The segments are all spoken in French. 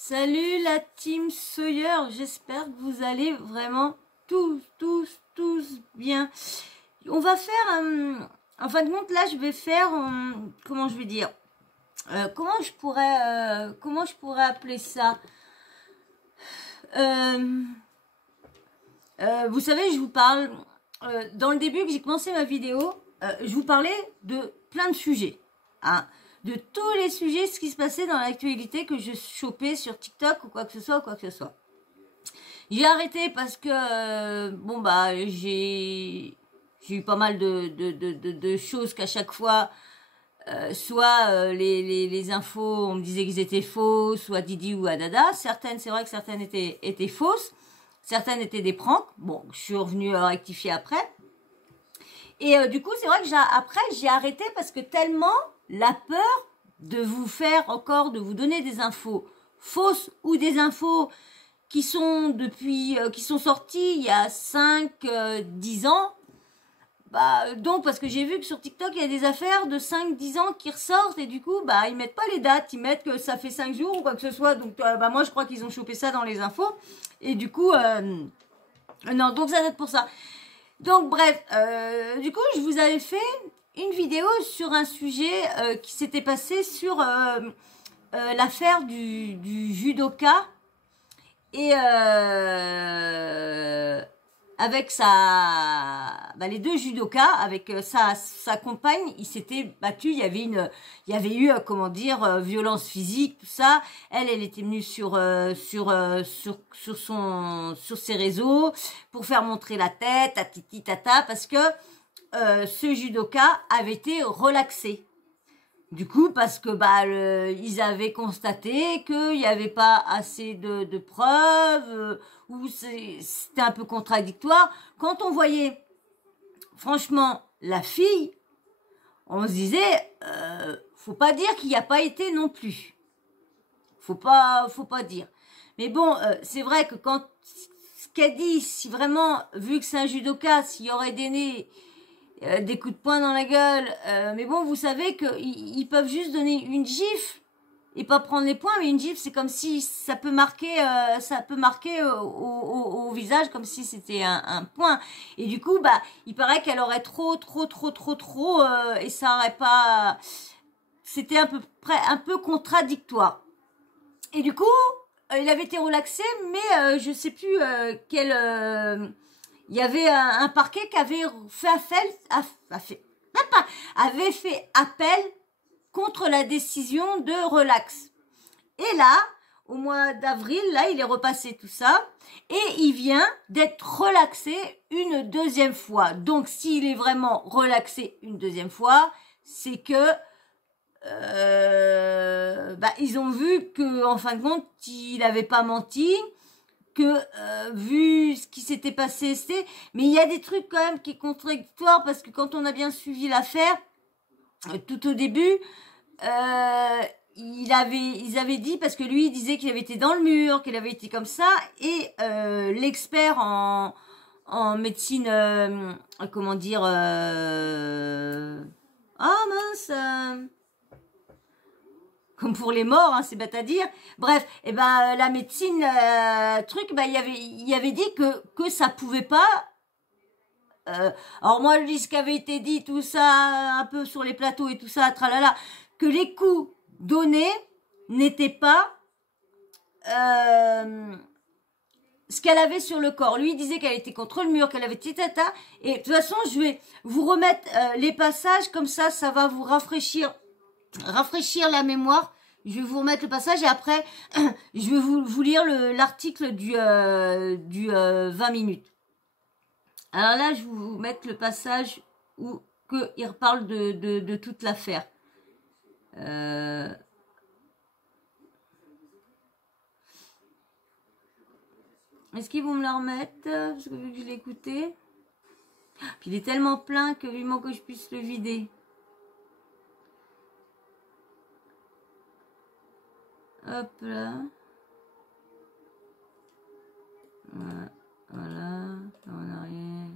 Salut la team Sawyer, j'espère que vous allez vraiment tous bien. On va faire, en fin de compte là je vais faire, comment je vais dire, comment je pourrais appeler ça. Vous savez, je vous parle, dans le début que j'ai commencé ma vidéo, je vous parlais de plein de sujets, hein, de tous les sujets, ce qui se passait dans l'actualité que je chopais sur TikTok ou quoi que ce soit, J'ai arrêté parce que, bon bah, j'ai eu pas mal de choses qu'à chaque fois, soit les infos, on me disait qu'ils étaient fausses, soit Didi ou Adada. Certaines, c'est vrai que certaines étaient fausses. Certaines étaient des pranks. Bon, je suis revenue rectifier après. Et du coup, c'est vrai que après, j'ai arrêté parce que tellement la peur de vous faire encore, de vous donner des infos fausses ou des infos qui sont qui sont sorties il y a 5, 10 ans. Bah, donc, parce que j'ai vu que sur TikTok, il y a des affaires de 5, 10 ans qui ressortent et du coup, bah, ils mettent pas les dates, ils mettent que ça fait 5 jours ou quoi que ce soit. Donc, bah, moi, je crois qu'ils ont chopé ça dans les infos. Et du coup, non, donc ça doit être pour ça. Donc, bref, du coup, je vous avais fait une vidéo sur un sujet qui s'était passé sur l'affaire du judoka et avec les deux judokas, avec sa compagne, ils s'étaient battus. Il y avait eu comment dire, violence physique, tout ça. Elle était venue sur ses réseaux pour faire montrer la tête, tatiti tata, parce que ce judoka avait été relaxé. Du coup, parce que ils avaient constaté qu'il n'y avait pas assez de preuves, ou c'était un peu contradictoire. Quand on voyait, franchement, la fille, on se disait, faut pas dire qu'il n'y a pas été non plus. Faut pas dire. Mais bon, c'est vrai que quand ce qu'elle dit, si vraiment, vu que c'est un judoka, s'il y aurait des coups de poing dans la gueule, mais bon, vous savez qu'ils peuvent juste donner une gifle et pas prendre les poings, mais une gifle, c'est comme si ça peut marquer au visage comme si c'était un point. Et du coup, bah, il paraît qu'elle aurait trop, et ça aurait pas, c'était un peu contradictoire. Et du coup, il avait été relaxé, mais je sais plus quel. Il y avait un parquet qui avait avait fait appel contre la décision de relax. Et là, au mois d'avril, là, il est repassé tout ça et il vient d'être relaxé une deuxième fois. Donc, s'il est vraiment relaxé une deuxième fois, c'est que ils ont vu que, en fin de compte, il n'avait pas menti. Que vu ce qui s'était passé, mais il y a des trucs quand même qui est contradictoire parce que quand on a bien suivi l'affaire, tout au début, ils avaient dit, parce que lui il disait qu'il avait été dans le mur, qu'il avait été comme ça, et l'expert en médecine, comment dire, mince, comme pour les morts, hein, c'est bête à dire. Bref, et la médecine, il avait dit que ça pouvait pas. Alors moi, ce qui avait été dit, tout ça, un peu sur les plateaux et tout ça, tralala, que les coups donnés n'étaient pas ce qu'elle avait sur le corps. Lui, il disait qu'elle était contre le mur, qu'elle avait titata. Et de toute façon, je vais vous remettre les passages, comme ça va vous rafraîchir la mémoire. Je vais vous remettre le passage et après, je vais vous lire l'article du 20 minutes. Alors là, je vais vous mettre le passage où il reparle de toute l'affaire. Est-ce qu'ils vont me la remettre? Parce que vu que je l'ai écouté. Puis il est tellement plein que vivement que je puisse le vider. Hop là. Voilà. En arrière.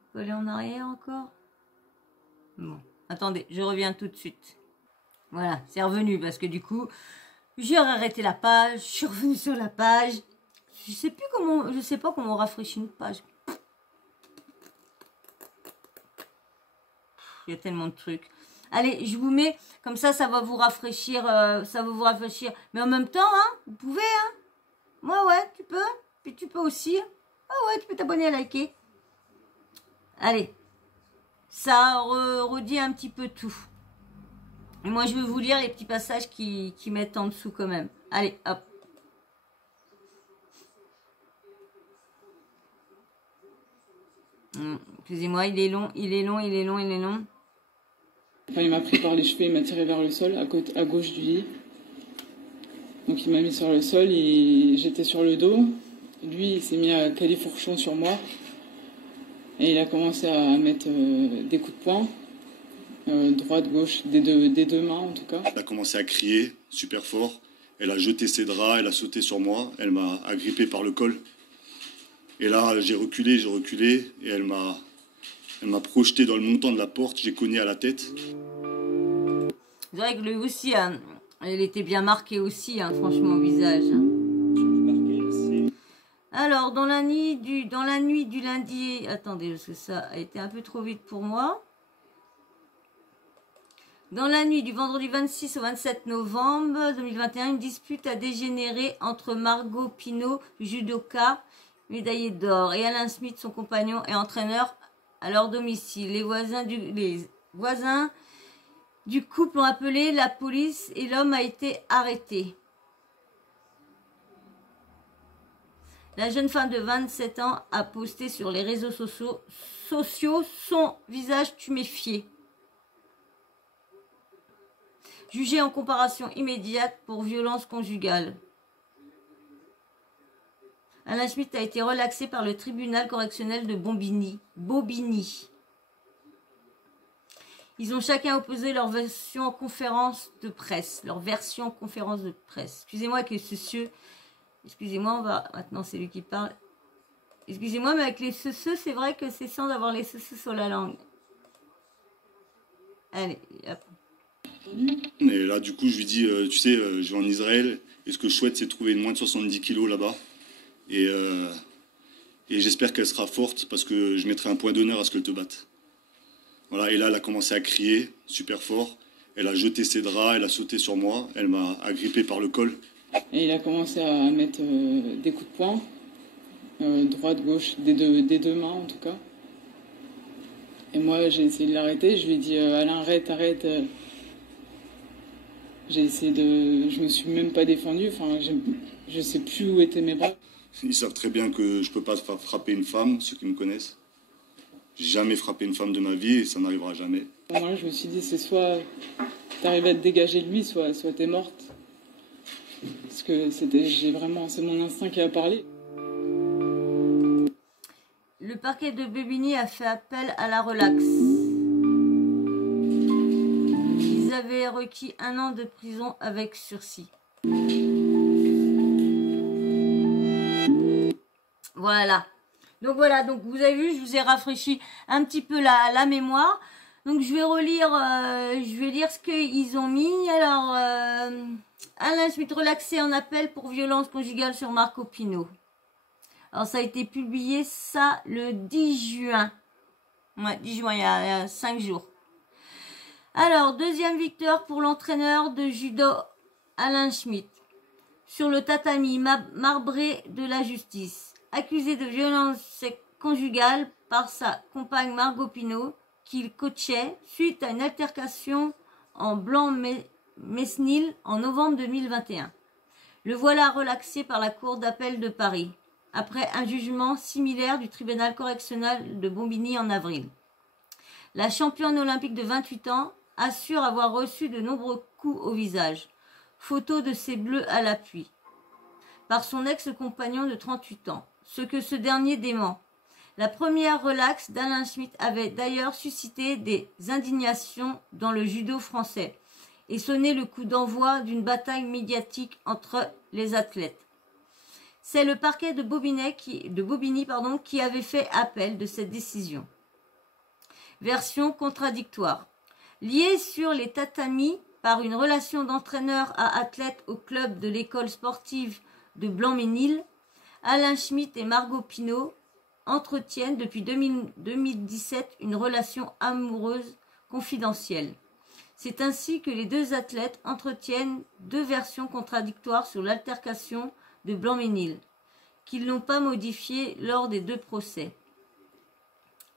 On peut aller en arrière encore? Bon. Attendez, je reviens tout de suite. Voilà, c'est revenu parce que du coup, J'ai arrêté la page, je suis revenue sur la page. Je sais pas comment on rafraîchit une page. Il y a tellement de trucs. Allez, je vous mets, comme ça va vous rafraîchir, Mais en même temps, hein, vous pouvez, hein. Moi, ouais, tu peux. Puis tu peux aussi. Ah ouais, tu peux t'abonner à liker. Allez. Ça redit un petit peu tout. Et moi, je vais vous lire les petits passages qui mettent en dessous quand même. Allez, hop. Excusez-moi, il est long. Enfin, il m'a pris par les cheveux, il m'a tiré vers le sol, à gauche du lit. Donc il m'a mis sur le sol et j'étais sur le dos. Lui, il s'est mis à califourchon sur moi. Et il a commencé à mettre des coups de poing. Droite, gauche, des deux mains en tout cas. Elle a commencé à crier super fort. Elle a jeté ses draps, elle a sauté sur moi. Elle m'a agrippé par le col. Et là, j'ai reculé. Et elle m'a projeté dans le montant de la porte. J'ai cogné à la tête. C'est vrai que lui aussi, hein, elle était bien marquée aussi, hein, franchement, au visage. Alors, dans la nuit du lundi... Attendez, parce que ça a été un peu trop vite pour moi. Dans la nuit du vendredi 26 au 27 novembre 2021, une dispute a dégénéré entre Margot Pino, judoka, médaillée d'or, et Alain Smith, son compagnon et entraîneur, à leur domicile. Les voisins du couple ont appelé la police et l'homme a été arrêté. La jeune femme de 27 ans a posté sur les réseaux sociaux son visage tuméfié. Jugé en comparution immédiate pour violence conjugale. Alain Smith a été relaxé par le tribunal correctionnel de Bobigny. Ils ont chacun opposé leur version en conférence de presse. Excusez-moi que ceux. Excusez-moi, maintenant c'est lui qui parle. Excusez-moi, mais avec les ceux, c'est vrai que c'est sans avoir les ceux sur la langue. Allez, hop. Et là, du coup, je lui dis, tu sais, je vais en Israël. Et ce que je souhaite, c'est trouver une moins de 70 kilos là-bas. Et j'espère qu'elle sera forte parce que je mettrai un point d'honneur à ce qu'elle te batte. Voilà, et là, elle a commencé à crier super fort. Elle a jeté ses draps, elle a sauté sur moi. Elle m'a agrippé par le col. Et il a commencé à mettre des coups de poing. Droite, gauche, des deux mains en tout cas. Et moi, j'ai essayé de l'arrêter. Je lui ai dit, Alain, arrête. J'ai essayé de... Je me suis même pas défendue. Enfin, je sais plus où étaient mes bras. Ils savent très bien que je peux pas frapper une femme, ceux qui me connaissent. J'ai jamais frappé une femme de ma vie et ça n'arrivera jamais. Moi, je me suis dit, c'est soit t'arrives à te dégager de lui, soit t'es morte. Parce que c'est mon instinct qui a parlé. Le parquet de Bobigny a fait appel à la relaxe. Ils avaient requis 1 an de prison avec sursis. Voilà. Donc voilà, donc vous avez vu, je vous ai rafraîchi un petit peu la mémoire. Donc je vais relire, je vais lire ce qu'ils ont mis. Alors, Alain Smith relaxé en appel pour violence conjugale sur Margot Pino. Alors ça a été publié ça le 10 juin. Ouais, 10 juin, il y a 5 jours. Alors, deuxième victoire pour l'entraîneur de judo Alain Smith. Sur le tatami marbré de la justice. Accusé de violence conjugale par sa compagne Margot Pino, qu'il coachait suite à une altercation en Blanc-Mesnil en novembre 2021. Le voilà relaxé par la Cour d'appel de Paris, après un jugement similaire du tribunal correctionnel de Bobigny en avril. La championne olympique de 28 ans assure avoir reçu de nombreux coups au visage, photo de ses bleus à l'appui, par son ex-compagnon de 38 ans, ce que ce dernier dément. La première relaxe d'Alain Smith avait d'ailleurs suscité des indignations dans le judo français et sonné le coup d'envoi d'une bataille médiatique entre les athlètes. C'est le parquet de Bobigny qui avait fait appel de cette décision. Version contradictoire. Lié sur les tatamis par une relation d'entraîneur à athlète au club de l'école sportive de Blanc-Ménil, Alain Schmitt et Margot Pinault entretiennent depuis 2017 une relation amoureuse confidentielle. C'est ainsi que les deux athlètes entretiennent deux versions contradictoires sur l'altercation de Blanc-Ménil, qu'ils n'ont pas modifiée lors des deux procès.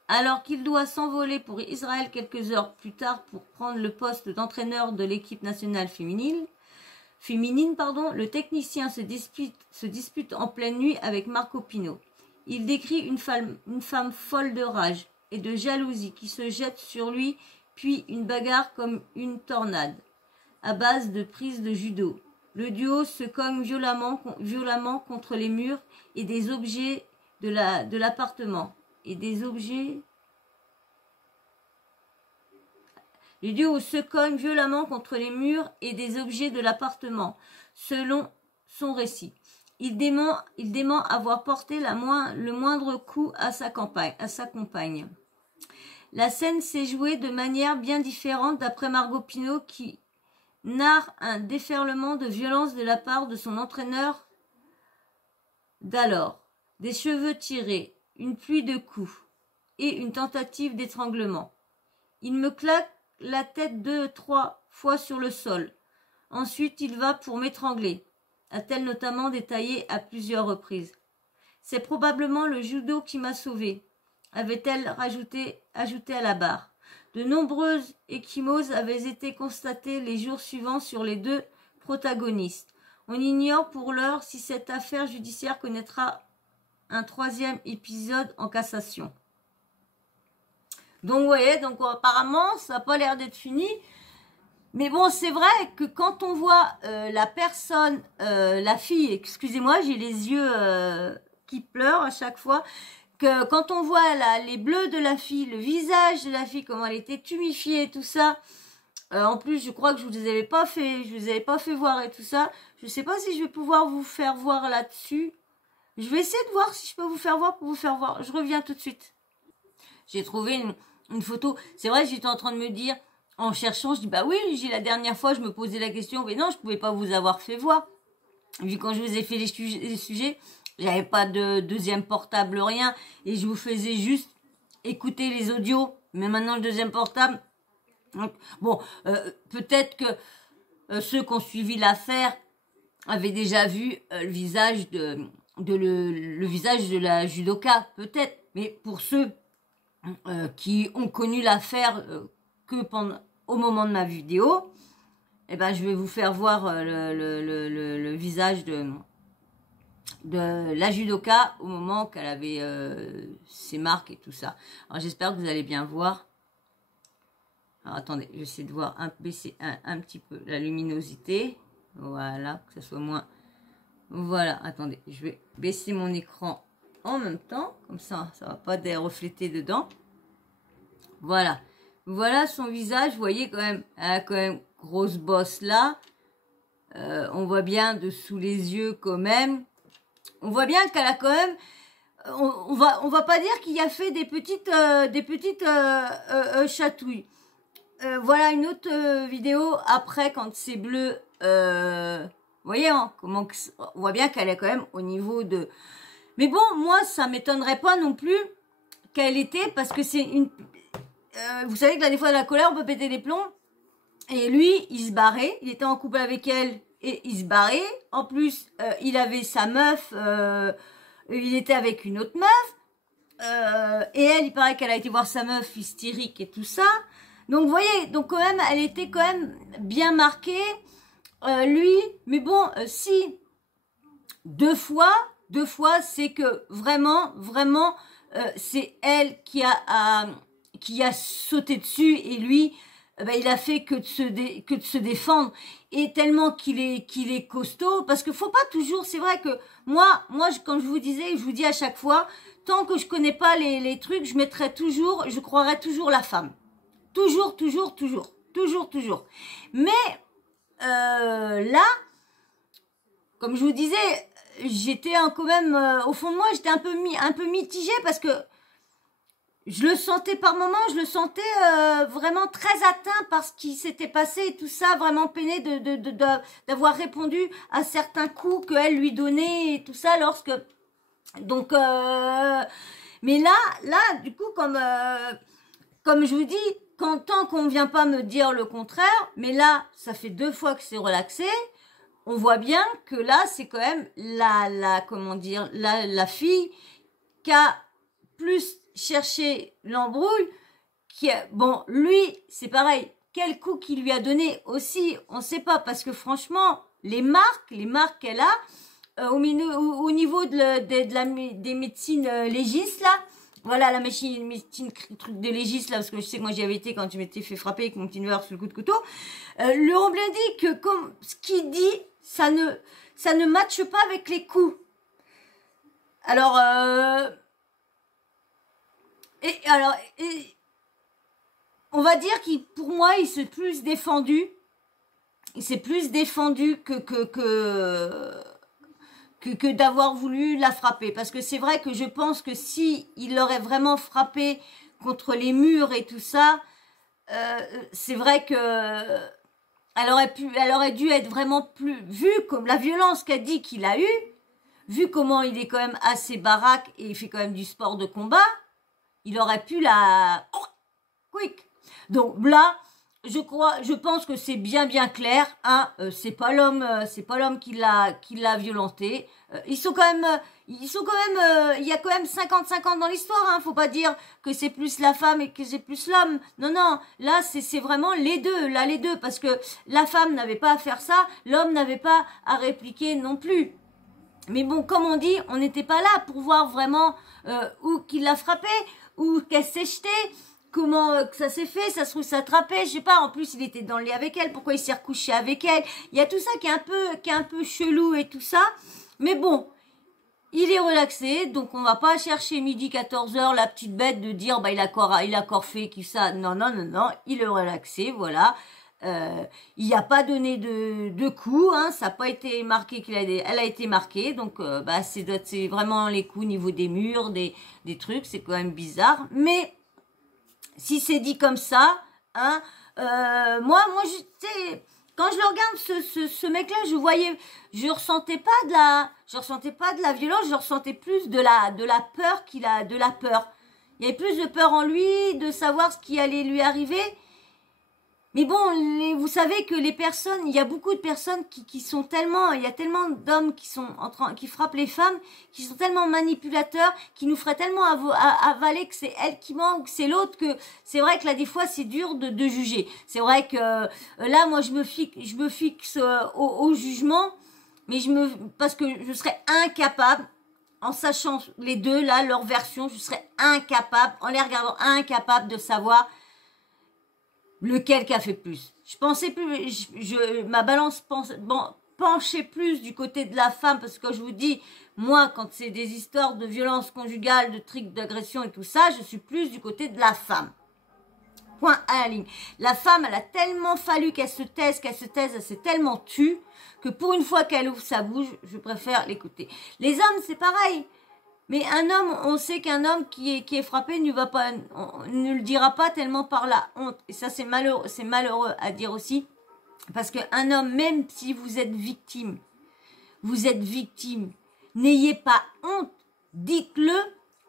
Alors qu'il doit s'envoler pour Israël quelques heures plus tard pour prendre le poste d'entraîneur de l'équipe nationale féminine, le technicien se dispute en pleine nuit avec Margot Pinault. Il décrit une femme folle de rage et de jalousie qui se jette sur lui, puis une bagarre comme une tornade, à base de prises de judo. Le duo se cogne violemment contre les murs et des objets de l'appartement. Le duo se cogne violemment contre les murs et des objets de l'appartement, selon son récit. Il dément avoir porté le moindre coup à sa compagne. La scène s'est jouée de manière bien différente d'après Margot Pinault qui narre un déferlement de violence de la part de son entraîneur d'alors. Des cheveux tirés, une pluie de coups et une tentative d'étranglement. Il me claque la tête 2-3 fois sur le sol. Ensuite, il va pour m'étrangler, a-t-elle notamment détaillé à plusieurs reprises. C'est probablement le judo qui m'a sauvée, avait-elle ajouté à la barre. De nombreuses ecchymoses avaient été constatées les jours suivants sur les deux protagonistes. On ignore pour l'heure si cette affaire judiciaire connaîtra un 3e épisode en cassation. Donc, vous voyez, apparemment, ça n'a pas l'air d'être fini. Mais bon, c'est vrai que quand on voit la personne, la fille, excusez-moi, j'ai les yeux qui pleurent à chaque fois, que quand on voit les bleus de la fille, le visage de la fille, comment elle était tuméfiée et tout ça, en plus, je crois que je vous avais pas fait voir et tout ça. Je sais pas si je vais pouvoir vous faire voir là-dessus. Je vais essayer de voir si je peux vous faire voir pour vous faire voir. Je reviens tout de suite. J'ai trouvé une photo. C'est vrai, j'étais en train de me dire, en cherchant, je dis, bah oui, la dernière fois, je me posais la question, mais non, je pouvais pas vous avoir fait voir. Vu quand je vous ai fait les sujets, j'avais pas de deuxième portable, rien, et je vous faisais juste écouter les audios. Mais maintenant, le deuxième portable, donc, bon, peut-être que ceux qui ont suivi l'affaire avaient déjà vu le visage le visage de la judoka, peut-être, mais pour ceux qui ont connu l'affaire que au moment de ma vidéo, eh ben, je vais vous faire voir le visage de la judoka au moment qu'elle avait ses marques et tout ça. Alors j'espère que vous allez bien voir. Alors attendez, je vais essayer de voir, baisser un petit peu la luminosité. Voilà, que ça soit moins... Voilà, attendez, je vais baisser mon écran en même temps. Comme ça, ça va pas refléter dedans. Voilà. Voilà son visage, vous voyez quand même, elle a quand même grosse bosse là. On voit bien dessous les yeux quand même. On voit bien qu'elle a quand même... On va pas dire qu'il a fait des petites chatouilles. Voilà une autre vidéo après quand c'est bleu. Vous voyez, hein, comment on voit bien qu'elle est quand même au niveau de... Mais bon, moi, ça m'étonnerait pas non plus qu'elle était, parce que c'est une... vous savez que là, des fois, de la colère, on peut péter des plombs. Et lui, il se barrait. Il était en couple avec elle et il se barrait. En plus, il avait sa meuf. Il était avec une autre meuf. Et elle, il paraît qu'elle a été voir sa meuf hystérique et tout ça. Donc, vous voyez, donc quand même, elle était quand même bien marquée. Lui, mais bon, si deux fois, c'est que vraiment, c'est elle qui a sauté dessus et lui, il a fait que de se défendre. Et tellement qu'il est costaud, parce que faut pas toujours, c'est vrai que moi, comme je vous disais, je vous dis à chaque fois, tant que je connais pas les trucs, je croirais toujours la femme. Toujours. Mais là, comme je vous disais, j'étais quand même, au fond de moi, j'étais un peu mitigée parce que je le sentais par moments, je le sentais vraiment très atteint par ce qui s'était passé et tout ça, vraiment peiné d'avoir répondu à certains coups qu'elle lui donnait et tout ça lorsque... Donc, mais là, du coup, comme je vous dis, tant qu'on ne vient pas me dire le contraire, mais là, ça fait 2 fois que c'est relaxé, on voit bien que là, c'est quand même comment dire, la fille qui a plus cherché l'embrouille, bon, lui, c'est pareil, quel coup qu'il lui a donné aussi, on ne sait pas, parce que franchement, les marques qu'elle a, au niveau des médecines légistes, là, voilà la médecine truc de légiste, là, parce que je sais que moi j'y avais été quand je m'étais fait frapper avec mon petit neveu sur le coup de couteau, lui ont bien dit que comme ce qu'il dit, ça ne matche pas avec les coups. Alors, on va dire qu'il, pour moi, il s'est plus défendu. Il s'est plus défendu que d'avoir voulu la frapper. Parce que c'est vrai que je pense que si il l'aurait vraiment frappé contre les murs et tout ça, c'est vrai que elle aurait dû être vraiment plus, vu comme la violence qu'a dit qu'il a eue, vu comment il est quand même assez baraque et il fait quand même du sport de combat, il aurait pu la quick. Donc là, je pense que c'est bien clair, hein, c'est pas l'homme qui l'a violenté. Ils sont quand même, il y a quand même 50-50 dans l'histoire, hein. Faut pas dire que c'est plus la femme et que c'est plus l'homme. Non, là c'est vraiment les deux, parce que la femme n'avait pas à faire ça, l'homme n'avait pas à répliquer non plus. Mais bon, comme on dit, on n'était pas là pour voir vraiment où qu'il l'a frappé, où qu'elle s'est jetée. Comment que ça s'est fait, ça se trouve s'attraper, je sais pas, en plus il était dans le lit avec elle, pourquoi il s'est recouché avec elle, il y a tout ça qui est un peu chelou et tout ça, mais bon, il est relaxé, donc on va pas chercher midi 14h la petite bête de dire bah il a encore fait qui ça, non, il est relaxé, voilà, il n'y a pas donné de coups, hein, ça n'a pas été marqué elle a été marquée, donc bah c'est vraiment les coups au niveau des murs, des trucs, c'est quand même bizarre, mais si c'est dit comme ça, hein, moi, tu sais, quand je le regarde, ce mec-là, je ressentais pas de la violence, je ressentais plus de la peur de la peur. Il y avait plus de peur en lui, de savoir ce qui allait lui arriver. Mais bon, vous savez que les personnes, il y a beaucoup de personnes qui sont tellement, il y a tellement d'hommes qui frappent les femmes, qui sont tellement manipulateurs, qui nous feraient tellement avaler que c'est elle qui ment ou que c'est l'autre, que c'est vrai que là des fois c'est dur de juger. C'est vrai que là moi je me fixe au jugement, mais parce que je serais incapable, en sachant les deux là leur version, je serais incapable, en les regardant, incapable de savoir lequel qui a fait plus. Je pensais plus, ma balance penchait plus du côté de la femme, parce que je vous dis, moi, quand c'est des histoires de violence conjugale, de trucs d'agression et tout ça, je suis plus du côté de la femme. Point à la ligne. La femme, elle a tellement fallu qu'elle se taise, elle s'est tellement tue, que pour une fois qu'elle ouvre sa bouche, je préfère l'écouter. Les hommes, c'est pareil. Mais un homme, on sait qu'un homme qui est frappé ne le dira pas tellement par la honte. Et ça, c'est malheureux à dire aussi. Parce qu'un homme, même si vous êtes victime, n'ayez pas honte, dites-le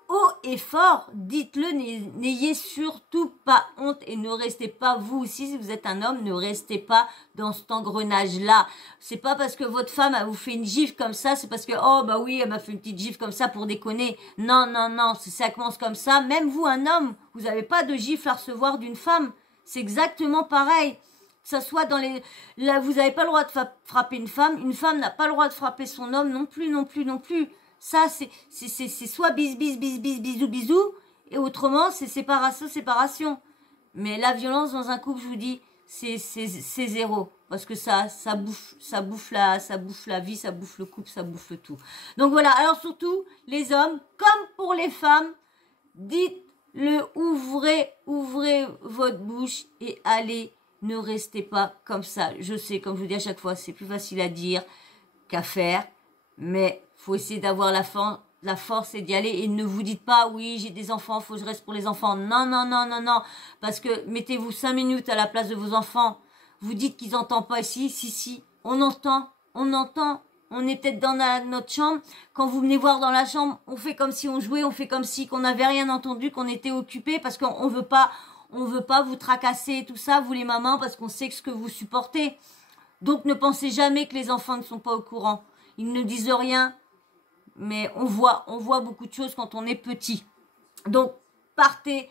haut et fort, dites-le, n'ayez surtout pas honte et ne restez pas, vous aussi, si vous êtes un homme, ne restez pas dans cet engrenage-là. C'est pas parce que votre femme a vous fait une gifle comme ça, c'est parce que, oh bah oui, elle m'a fait une petite gifle comme ça pour déconner. Non, ça commence comme ça. Même vous, un homme, vous n'avez pas de gifle à recevoir d'une femme. C'est exactement pareil. Que ça soit dans les... Là, vous n'avez pas le droit de frapper une femme n'a pas le droit de frapper son homme non plus. Ça, c'est soit bisou, et autrement, c'est séparation. Mais la violence dans un couple, je vous dis, c'est zéro. Parce que ça bouffe la vie, ça bouffe le couple, ça bouffe tout. Donc voilà, alors surtout, les hommes, comme pour les femmes, dites-le, ouvrez votre bouche et allez, ne restez pas comme ça. Je sais, comme je vous dis à chaque fois, c'est plus facile à dire qu'à faire, mais faut essayer d'avoir la force et d'y aller. Et ne vous dites pas, oui, j'ai des enfants, faut que je reste pour les enfants. Non, non, non, non, non. Parce que mettez-vous 5 minutes à la place de vos enfants. Vous dites qu'ils n'entendent pas ici. Si, on entend, on entend. On est peut-être dans notre chambre. Quand vous venez voir dans la chambre, on fait comme si on jouait, on fait comme si qu'on n'avait rien entendu, qu'on était occupé parce qu'on veut pas vous tracasser et tout ça, vous les mamans, parce qu'on sait ce que vous supportez. Donc ne pensez jamais que les enfants ne sont pas au courant. Ils ne disent rien, mais on voit beaucoup de choses quand on est petit. Donc partez,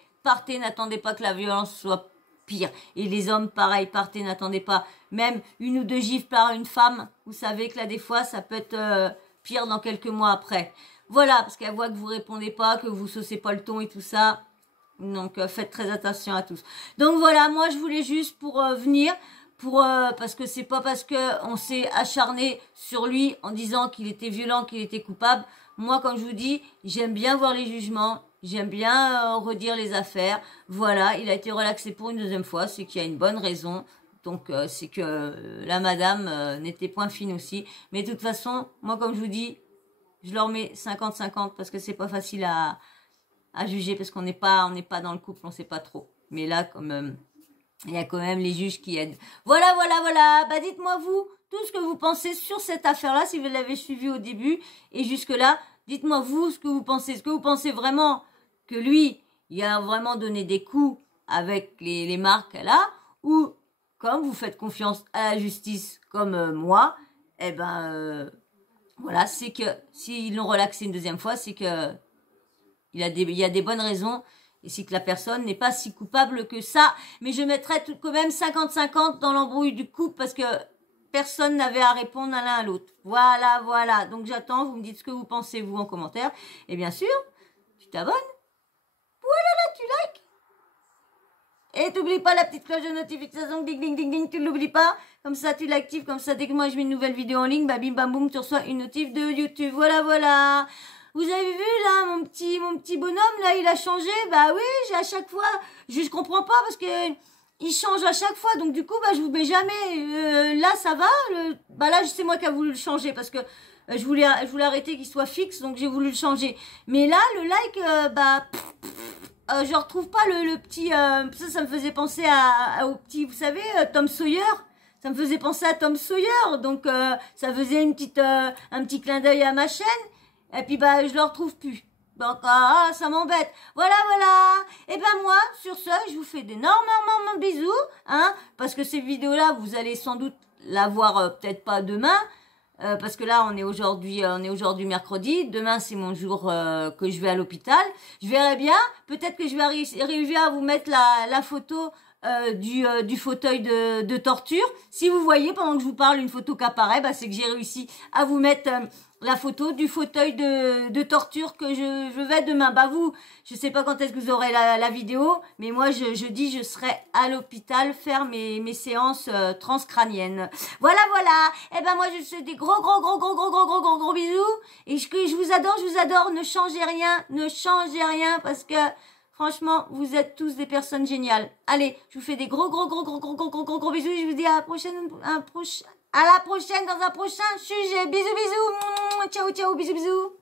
n'attendez pas que la violence soit pire. Et les hommes, pareil, partez, n'attendez pas. Même 1 ou 2 gifles par une femme, vous savez que là, des fois, ça peut être pire dans quelques mois après. Voilà, parce qu'elle voit que vous répondez pas, que vous saucez pas le ton et tout ça. Donc, faites très attention à tous. Donc, voilà, moi, je voulais juste pour venir, parce que c'est pas parce que on s'est acharné sur lui en disant qu'il était violent, qu'il était coupable. Moi, comme je vous dis, j'aime bien voir les jugements. J'aime bien redire les affaires. Voilà, il a été relaxé pour une 2e fois, c'est qu'il y a une bonne raison. Donc, c'est que la madame n'était point fine aussi. Mais de toute façon, moi, comme je vous dis, je leur mets 50-50 parce que c'est pas facile à juger parce qu'on n'est pas dans le couple, on sait pas trop. Mais là, comme il y a quand même les juges qui aident. Voilà. Bah, dites-moi vous tout ce que vous pensez sur cette affaire-là, si vous l'avez suivi au début et jusque-là. Dites-moi vous ce que vous pensez. Est-ce que vous pensez vraiment que lui, il a vraiment donné des coups avec les marques qu'elle a, ou comme vous faites confiance à la justice comme moi, eh ben voilà, c'est que s'ils l'ont relaxé une 2e fois, c'est que il y a des bonnes raisons et c'est que la personne n'est pas si coupable que ça. Mais je mettrais quand même 50-50 dans l'embrouille du couple parce que personne n'avait à répondre à l'un à l'autre. Voilà. Donc j'attends, vous me dites ce que vous pensez vous en commentaire. Et bien sûr, tu t'abonnes. Voilà, tu likes. Et t'oublies pas la petite cloche de notification, ding ding ding ding, tu l'oublies pas. Comme ça tu l'actives, comme ça dès que moi je mets une nouvelle vidéo en ligne, bah bim bam boum, tu reçois une notif de YouTube. Voilà. Vous avez vu là mon petit bonhomme là, il a changé. Bah oui, à chaque fois, je comprends pas parce que il change à chaque fois. Donc du coup, bah je vous mets jamais. Là ça va. Bah là c'est moi qui a voulu le changer parce que je voulais arrêter qu'il soit fixe, donc j'ai voulu le changer. Mais là le like, je retrouve pas le petit. Ça me faisait penser au petit, vous savez, Tom Sawyer. Ça me faisait penser à Tom Sawyer, donc ça faisait un petit clin d'œil à ma chaîne. Et puis bah je le retrouve plus. Donc ça m'embête. Voilà. Et ben moi, sur ce, je vous fais d'énormément bisous, hein, parce que ces vidéos-là, vous allez sans doute la voir peut-être pas demain. Parce que là on est aujourd'hui mercredi, demain c'est mon jour que je vais à l'hôpital. Je verrai bien, peut-être que je vais arriver à vous mettre la photo du fauteuil de torture. Si vous voyez pendant que je vous parle une photo qui apparaît, bah c'est que j'ai réussi à vous mettre la photo du fauteuil de torture que je vais demain. Bah vous, je sais pas quand est-ce que vous aurez la vidéo, mais moi je dis je serai à l'hôpital faire mes séances transcrâniennes. Voilà. Et ben moi je vous fais des gros bisous et je vous adore. Ne changez rien parce que franchement, vous êtes tous des personnes géniales. Allez, je vous fais des gros bisous et je vous dis à la prochaine dans un prochain sujet. Bisous. Ciao, bisous.